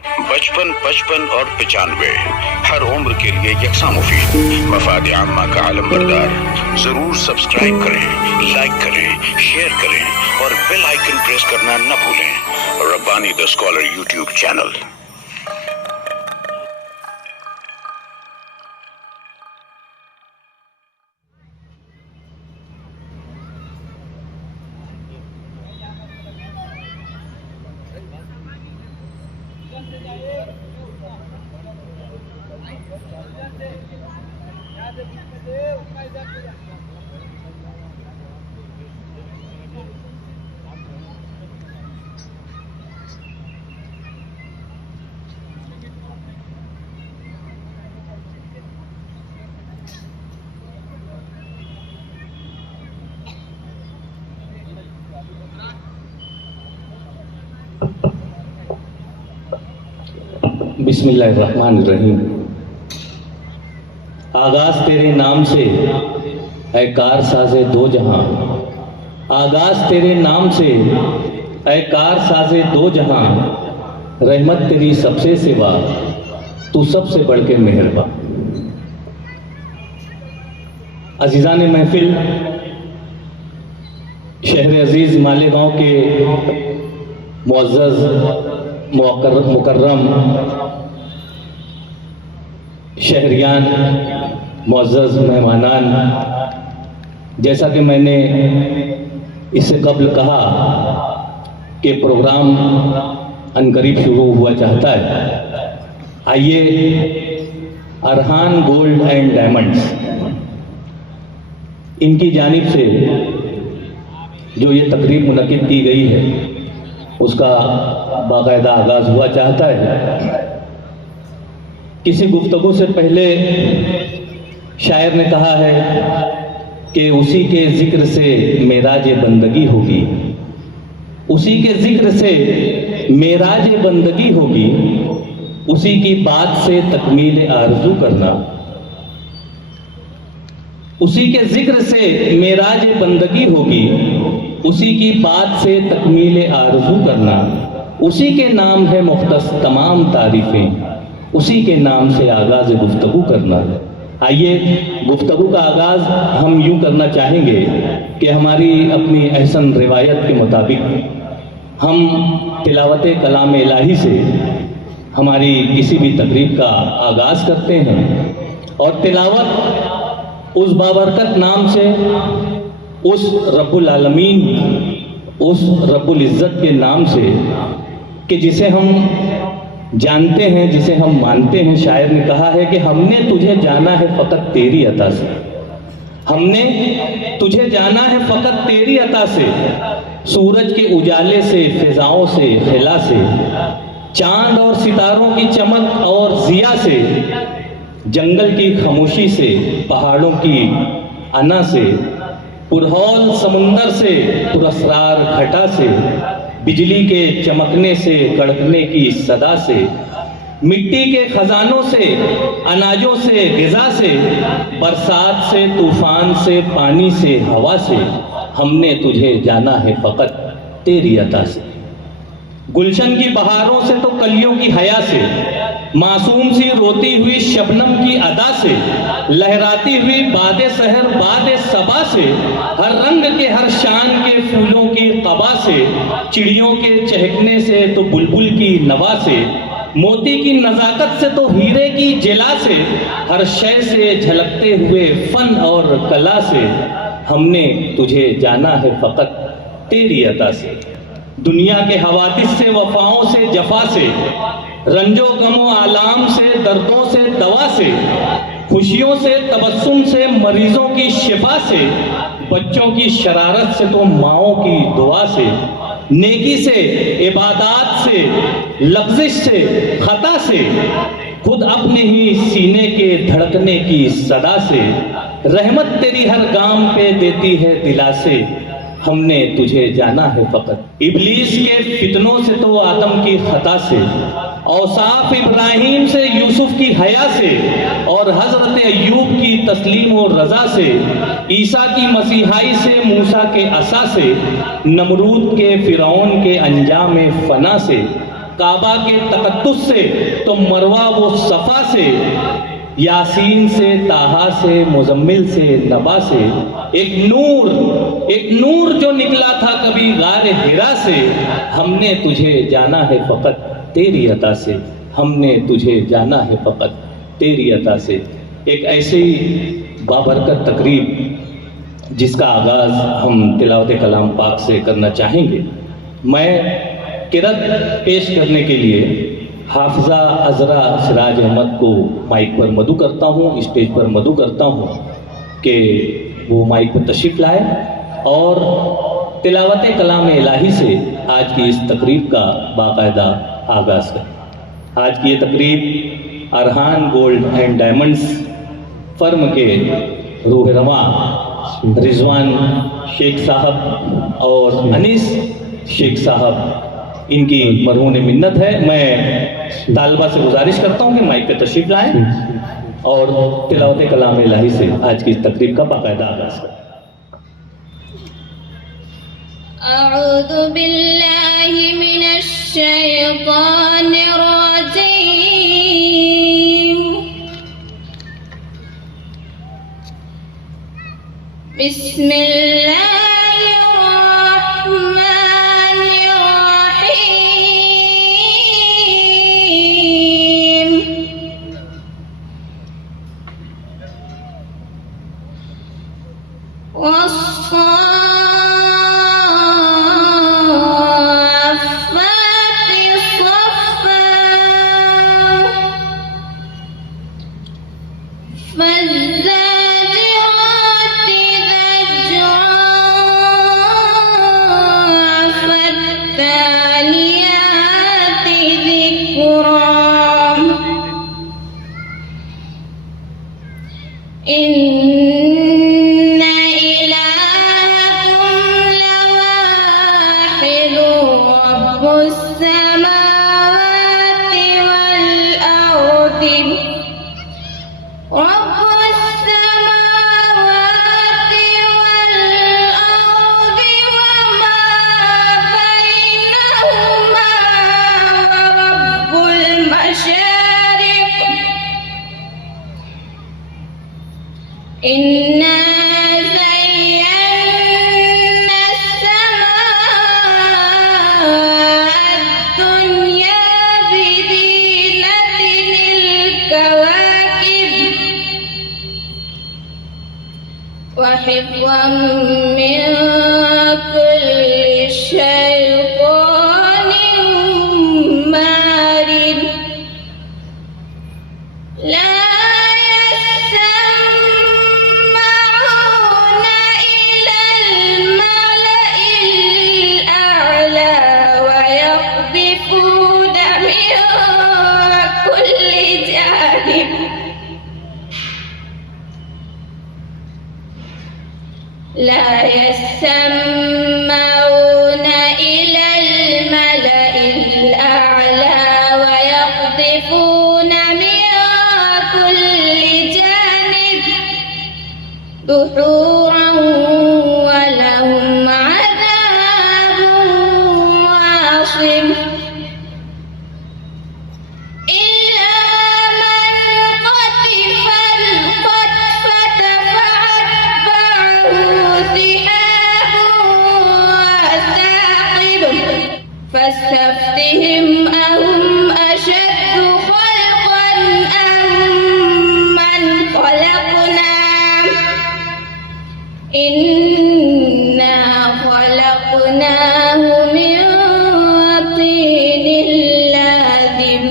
55 55 और 95 हर उम्र के लिए यकसा मुफीद। मफाद आम्मा का आलम बरदार। जरूर सब्सक्राइब करें, लाइक करें, शेयर करें और बेल आइकन प्रेस करना न भूलें। Rabbani the scholar YouTube channel. बिस्मिल्लाहिर्रहमानिर्रहीम। आगाज़ तेरे नाम से ऐ कार साज़े दो जहां, आगाज़ तेरे नाम से ऐ कार साज़े दो जहां, रहमत तेरी सबसे सिवा तू सबसे बढ़ के मेहरबान। अजीज़ान महफिल, शहर अजीज़ मालेगांव के मुअज़्ज़ज़ मुकर्रम शहरियान, मुअज़्ज़ज़ मेहमानान, जैसा कि मैंने इससे कबल कहा कि प्रोग्राम अनकरीब शुरू हुआ चाहता है। आइए अरहान गोल्ड एंड डायमंड्स, इनकी जानिब से जो ये तकरीब मुनक़िद की गई है उसका बाकायदा आगाज़ हुआ चाहता है। किसी गुफ्तगू से पहले शायर ने कहा है कि उसी के ज़िक्र से मेराज बंदगी होगी, उसी के ज़िक्र से मेराज बंदगी होगी, उसी की बात से तकमील आरज़ू करना, उसी के ज़िक्र से मेराज बंदगी होगी, उसी की बात से तकमील आरज़ू करना, उसी के नाम है मुख्तस तमाम तारीफ़ें, उसी के नाम से आगाज़ गुफ्तगू करना। आइए गुफ्तगू का आगाज़ हम यूँ करना चाहेंगे कि हमारी अपनी अहसन रिवायत के मुताबिक हम तिलावत कलाम इलाही से हमारी किसी भी तकरीब का आगाज़ करते हैं और तिलावत उस बाबरकत नाम से, उस रब्बुल आलमीन, उस रब्बुल इज़्ज़त के नाम से कि जिसे हम जानते हैं, जिसे हम मानते हैं। शायर ने कहा है कि हमने तुझे जाना है फ़कत तेरी अता से, हमने तुझे जाना है फ़कत तेरी अता से, सूरज के उजाले से, फ़िज़ाओं से, खिला से, चांद और सितारों की चमक और ज़िया से, जंगल की खामोशी से, पहाड़ों की अना से, पुरहौल समुंदर से, पुरस्रार घटा से, बिजली के चमकने से, कड़कने की सदा से, मिट्टी के खजानों से, अनाजों से, ग़िज़ा से, बरसात से, तूफान से, पानी से, हवा से, हमने तुझे जाना है फ़कत तेरी अता से। गुलशन की बहारों से तो कलियों की हया से, मासूम सी रोती हुई शबनम की अदा से, लहराती हुई बादे सहर बादे सबा से, हर रंग के हर शान के फूलों की क़बा से, चिड़ियों के चहकने से तो बुलबुल की नवा से, मोती की नज़ाकत से तो हीरे की जिला से, हर शय से झलकते हुए फ़न और कला से, हमने तुझे जाना है फ़कत तेरी अता से। दुनिया के हवादिस से, वफाओं से, जफा से, रंजो गमो आलाम से, दर्दों से, दवा से, खुशियों से, तबस्सुम से, मरीजों की शिफा से, बच्चों की शरारत से तो माओं की दुआ से, नेकी से, इबादत से, लफ्ज़िश से, खता से, खुद अपने ही सीने के धड़कने की सदा से, रहमत तेरी हर गाम पे देती है दिलासे, हमने तुझे जाना है फ़कत इब्लीस के फितनों से तो आदम की खता से, औसाफ इब्राहीम से, यूसुफ की हया से, और हज़रत अय्यूब की तस्लीम और रज़ा से, ईसा की मसीहाई से, मूसा के असा से, नमरूद के फ़िरौन के अंजाम फ़ना से, کعبہ کے تقدس سے تو مروہ و صفا سے، یاسین سے، طٰہٰ سے، مزمل سے، نبا سے، ایک نور جو نکلا تھا کبھی غار حرا سے، ہم نے تجھے جانا ہے فقط تیری عطا سے، ہم نے تجھے جانا ہے فقط تیری عطا سے۔ ایک ایسی بابرکت تقریب جس کا آغاز ہم تلاوت کلام پاک سے کرنا چاہیں گے، میں قرأت پیش کرنے کے لیے حافظہ عذرا سراج احمد کو مائک پر مدعو کرتا ہوں، اسٹیج پر مدعو کرتا ہوں کہ وہ مائک پر تشریف لائے اور تلاوت کلام الہی سے آج کی اس تقریب کا باقاعدہ آغاز کریں۔ آج کی یہ تقریب ارحان گولڈ اینڈ ڈائمنڈز فرم کے روح رواں رضوان شیخ صاحب اور انیس شیخ صاحب، ان کی مرہون منت ہے۔ میں طالبہ سے گزارش کرتا ہوں کہ مائک پہ تشریف لائیں اور تلاوت کلام الہی سے آج کی اس تقریب کا باقاعدہ آغاز کریں۔ اعوذ باللہ من الشیطان الرجیم، بسم اللہ وحفظا من كل شيطان مارد لا يسمعون إلى الملأ الأعلى ويقذفون من كل جانب لا يسمعون إلى الملأ الأعلى ويقذفون من كل جانب دحورا ولهم عذاب واصب فاستفتهم أهم أشد خلقا أم من خلقنا إنا خلقناه من طين لازم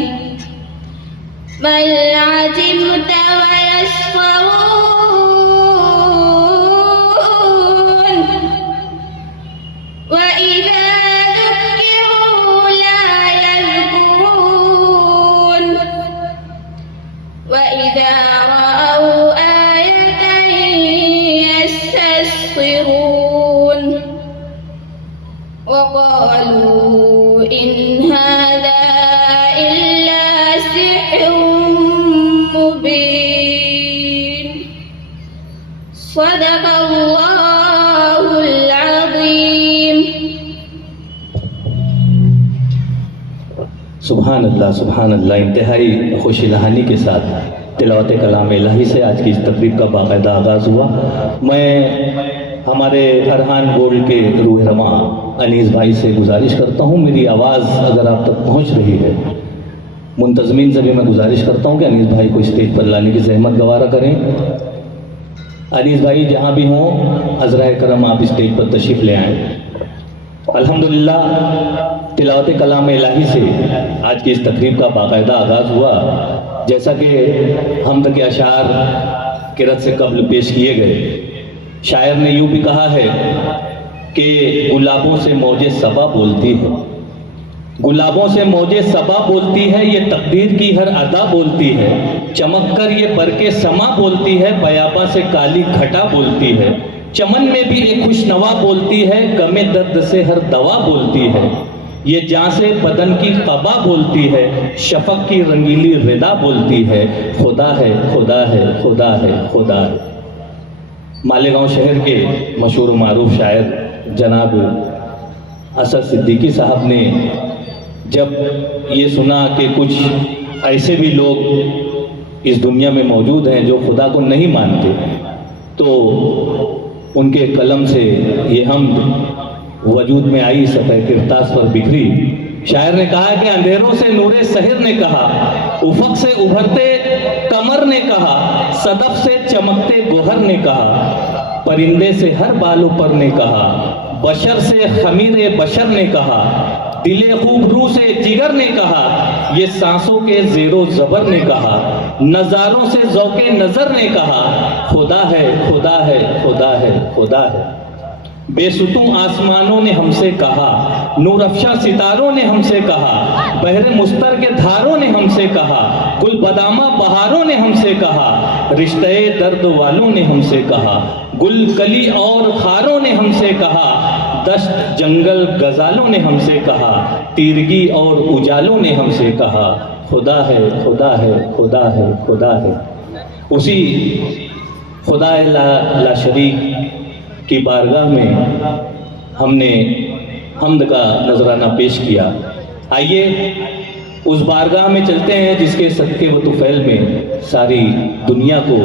بل عجبت ويسخرون وإذا وإذا رأوا آية يستسخرون وقالوا إن هذا إلا سحر مبين صدق الله العظيم سبحان اللہ، انتہائی خوش لہانی کے ساتھ تلاوت کلام الہی سے آج کی اس تقریب کا باقاعدہ آغاز ہوا۔ میں ہمارے فرحان گولڈ کے روح رواں انیس بھائی سے گزارش کرتا ہوں، میری آواز اگر آپ تک پہنچ رہی ہے، منتظمین سے بھی میں گزارش کرتا ہوں کہ انیس بھائی کو اسٹیج پر لانے کی زحمت گوارا کریں۔ انیس بھائی جہاں بھی ہوں، عذرائے کرم آپ اسٹیج پر تشریف لے آئیں۔ الحمدللہ تلاوت کلام الہی سے آج کی اس تقریب کا باقاعدہ آغاز ہوا۔ جیسا کہ حمد کے اشعار قرأت سے قبل پیش کیے گئے، شاعر نے یوں بھی کہا ہے کہ گلابوں سے موج صبا بولتی ہے، گلابوں سے موج صبا بولتی ہے، یہ تقدیر کی ہر ادا بولتی ہے، چمک کر یہ برق سما بولتی ہے، بیاباں سے کالی گھٹا بولتی ہے، چمن میں بھی ایک خوشنوا بولتی ہے، غم درد سے ہر دوا بولتی ہے، یہ جاں سے بدن کی قبا بولتی ہے، شفق کی رنگیلی ردا بولتی ہے، خدا ہے خدا ہے خدا ہے خدا ہے۔ مالیگاؤں شہر کے مشہور و معروف شاعر جناب اسد صدیقی صاحب نے جب یہ سنا کہ کچھ ایسے بھی لوگ اس دنیا میں موجود ہیں جو خدا کو نہیں مانتے، تو ان کے قلم سے یہ حمد وجود میں آئی، سطح کرتاس پر بکھری۔ شاعر نے کہا کہ اندھیروں سے نور سحر نے کہا، افق سے ابھرتے قمر نے کہا، صدف سے چمکتے گوہر نے کہا، پرندے سے ہر بالوں پر نے کہا، بشر سے خمیر بشر نے کہا، دل خوب روح سے جگر نے کہا، یہ سانسوں کے زیر و زبر نے کہا، نظاروں سے ذوق نظر نے کہا، خدا ہے خدا ہے خدا ہے خدا ہے۔ بے ستوں آسمانوں نے ہم سے کہا، نور افشاں ستاروں نے ہم سے کہا، بحر مستر کے دھاروں نے ہم سے کہا، گل بدامہ بہاروں نے ہم سے کہا، رشتہ درد والوں نے ہم سے کہا، گل کلی اور خاروں نے ہم سے کہا، دشت جنگل غزالوں نے ہم سے کہا، تیرگی اور اجالوں نے ہم سے کہا، خدا ہے خدا ہے خدا ہے خدا ہے۔ اسی خدا لا شریک کی بارگاہ میں ہم نے حمد کا نذرانہ پیش کیا۔ آئیے اس بارگاہ میں چلتے ہیں جس کے صدقے و طفیل میں ساری دنیا کو،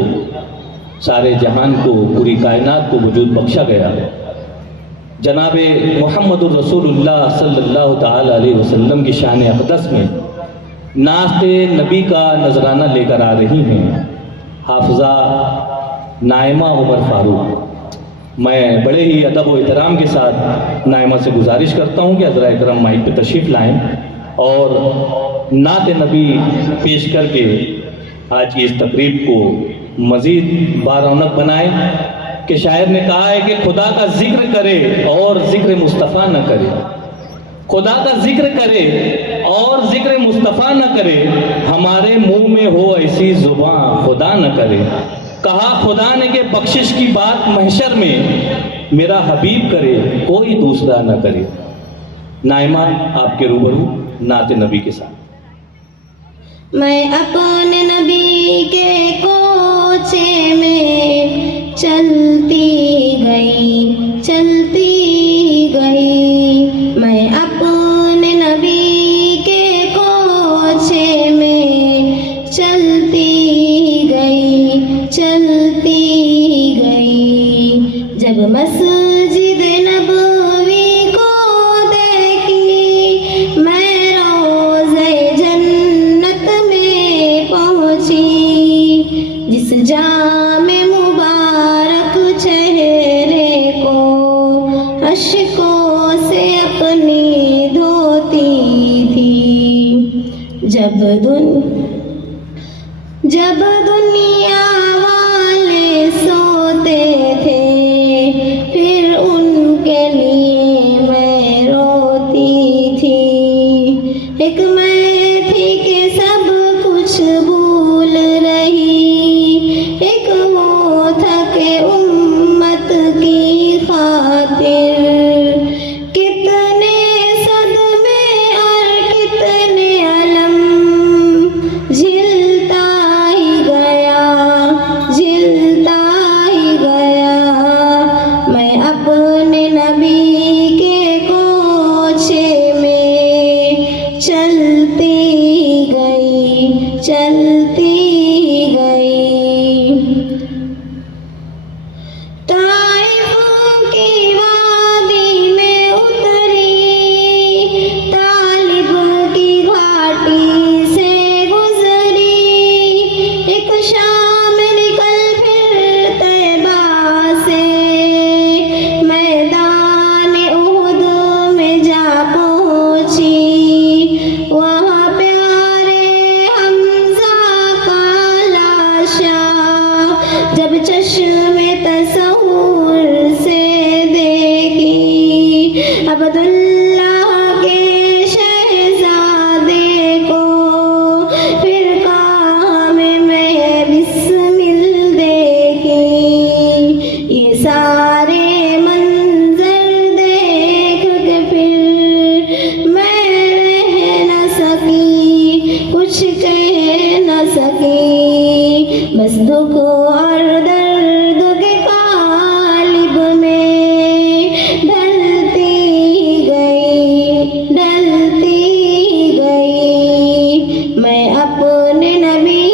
سارے جہان کو، پوری کائنات کو وجود بخشا گیا۔ جناب محمد الرسول اللہ صلی اللہ تعالی علیہ وسلم کی شان اقدس میں نعت نبی کا نذرانہ لے کر آ رہی ہیں حافظہ نائمہ عمر فاروق۔ میں بڑے ہی ادب و احترام کے ساتھ نائمہ سے گزارش کرتا ہوں کہ حضرات کرام مائک پہ تشریف لائیں اور نعت نبی پیش کر کے آج کی اس تقریب کو مزید بارونق بنائیں کہ شاعر نے کہا ہے کہ خدا کا ذکر کرے اور ذکر مصطفیٰ نہ کرے، خدا کا ذکر کرے اور ذکر مصطفیٰ نہ کرے، ہمارے منہ میں ہو ایسی زبان خدا نہ کرے۔ کہا خدا نے کہ بخشش کی بات محشر میں میرا حبیب کرے، کوئی دوسرا نہ کرے۔ نائمہ آپ کے روبرو نعت نبی کے ساتھ۔ میں اپنے نبی کے کوچے میں چلتی گئی میں اپنے نبی کے کوچے میں چلتی گئی جب مسجد نبوی کو دیکھی میں روضہ جنت میں پہنچی، جس جام مبارک چہرے کو اشکوں سے اپنی دھوتی تھی، جب دنیا والے سوتے تھے پھر ان کے لیے میں روتی تھی، ایک میں تھی کہ سب کچھ بھول رہی، ایک وہ تھا کہ امت کی خاطر کتنے صدمے اور کتنے علم جھلتا ہی گیا، चलती गई। ताइफ की वादी में उतरी, तालिब की घाटी से गुजरी, एक शाम निकल फिर तैबा से, मैदान उहद में जा पहुंची। वहाँ प्यारे हमजा का लाशा जब चश्मे तसव्वुर से देखी, अब्दुल्लाह के शहजादे को फिर काम में बिस्मिल देखी। ये सारे मंजर देख के फिर मैं रह न सकी, कुछ कह न सकी, बस दुख और दर्द के कालिब में ढलती गई, ढलती गई। मैं अपने नबी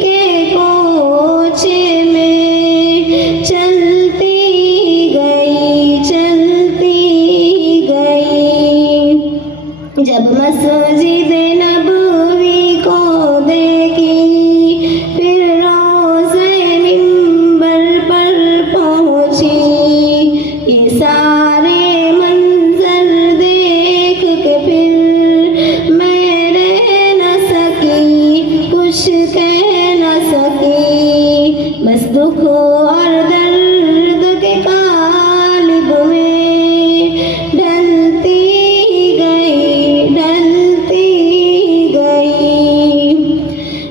के कोचे में चलती गई, चलती गई। जब मस्जिद नबवी को देखी, फिर रोज़े मिंबर पर पहुंची। ये सारे मंजर देख के फिर मैं रह न सकी, कुछ कह न सकी, बस दुख और दर्द के कालिब में ढलती गई, ढलती गई।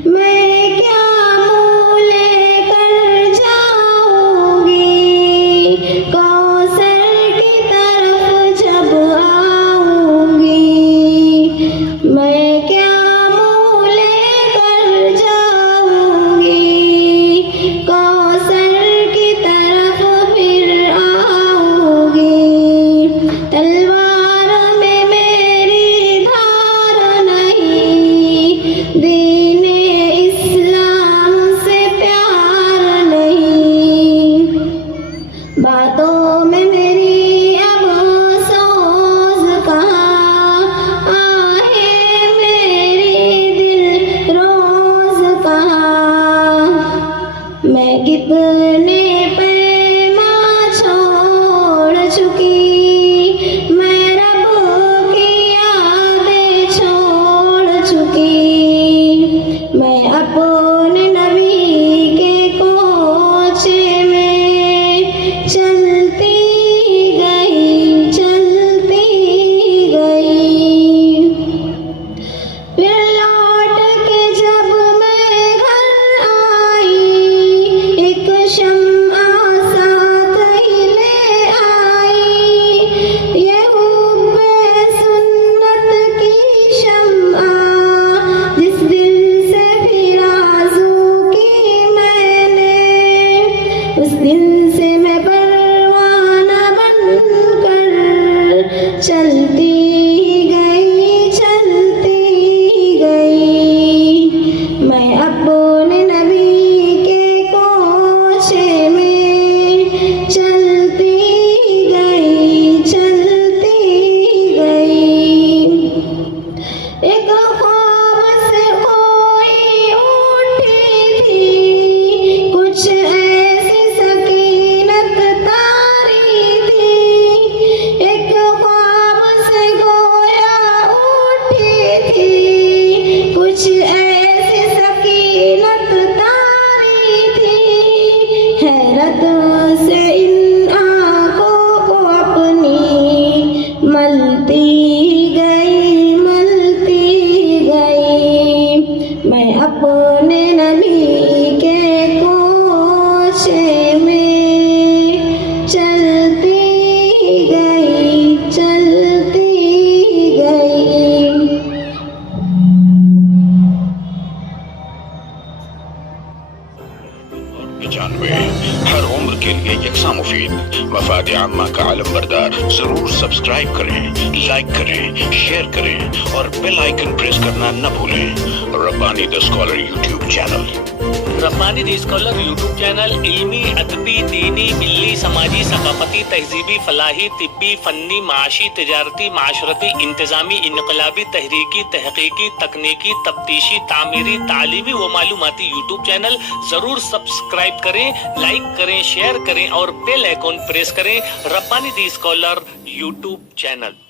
मैं क्या मुँह लेकर जाऊंगी, कौसर की तरफ जब आऊंगी। मैं क्या मुँह लेकर जाऊंगी, कौसर की तरफ फिर आऊंगी। तलवार में मेरी धार नहीं, दीने इस्लाम से प्यार नहीं। बातों में मेरी अब सोच कहाँ, आहे मेरी दिल रोज कहाँ। मैं कितने पैमा छोड़ चुकी, मैं रब की यादें छोड़ चुकी। मैं अपने नबी के कोचे में चलती गई, चलती गई। फिर लौट के जब मैं घर आई, एक शम्आ साथ ही ले आई। ये हुब्बे सुन्नत की शम्आ, जिस दिल से फिर आरज़ू की मैंने, उस दिल से मैं परवाना बनकर चलती गई, चलती गई। मैं अपने नबी के कोचे में चलती गई, चलती गई। एक ख्वाब से कोई उठी थी, कुछ ऐसी सकीनत तारी थी। एक ख्वाब से गोया उठी थी, कुछ ऐसी सकीनत तारी थी। हैरत से इन आँखों को अपनी मलती गई, मलती गई। मैं अपने नबी के कोचे में चलती गई, चलती गई। और 95 हर उम्र के लिए यकसा मुफीद मफाद आमा का आलम बरदार जरूर सब्सक्राइब करें, लाइक करें, शेयर करें और बेल आइकन प्रेस करना न भूलें। Rabbani the scholar YouTube channel. Rabbani the scholar YouTube channel इल्मी, अदबी, दीनी, मिल्ली, समाजी, सकाफती, तहजीबी, फलाही, तिब्बी, फन्नी, माशी, तिजारती, माशरती, इंतजामी, इनकलाबी, तहरीकी, तहकीकी, तकनीकी, तफ्तीशी, तामीरी, तालीमी व मालूमाती यूट्यूब चैनल। जरूर सब्सक्राइब करें, लाइक करें, शेयर करें और बेल आइकन प्रेस करें। Rabbani the scholar YouTube channel.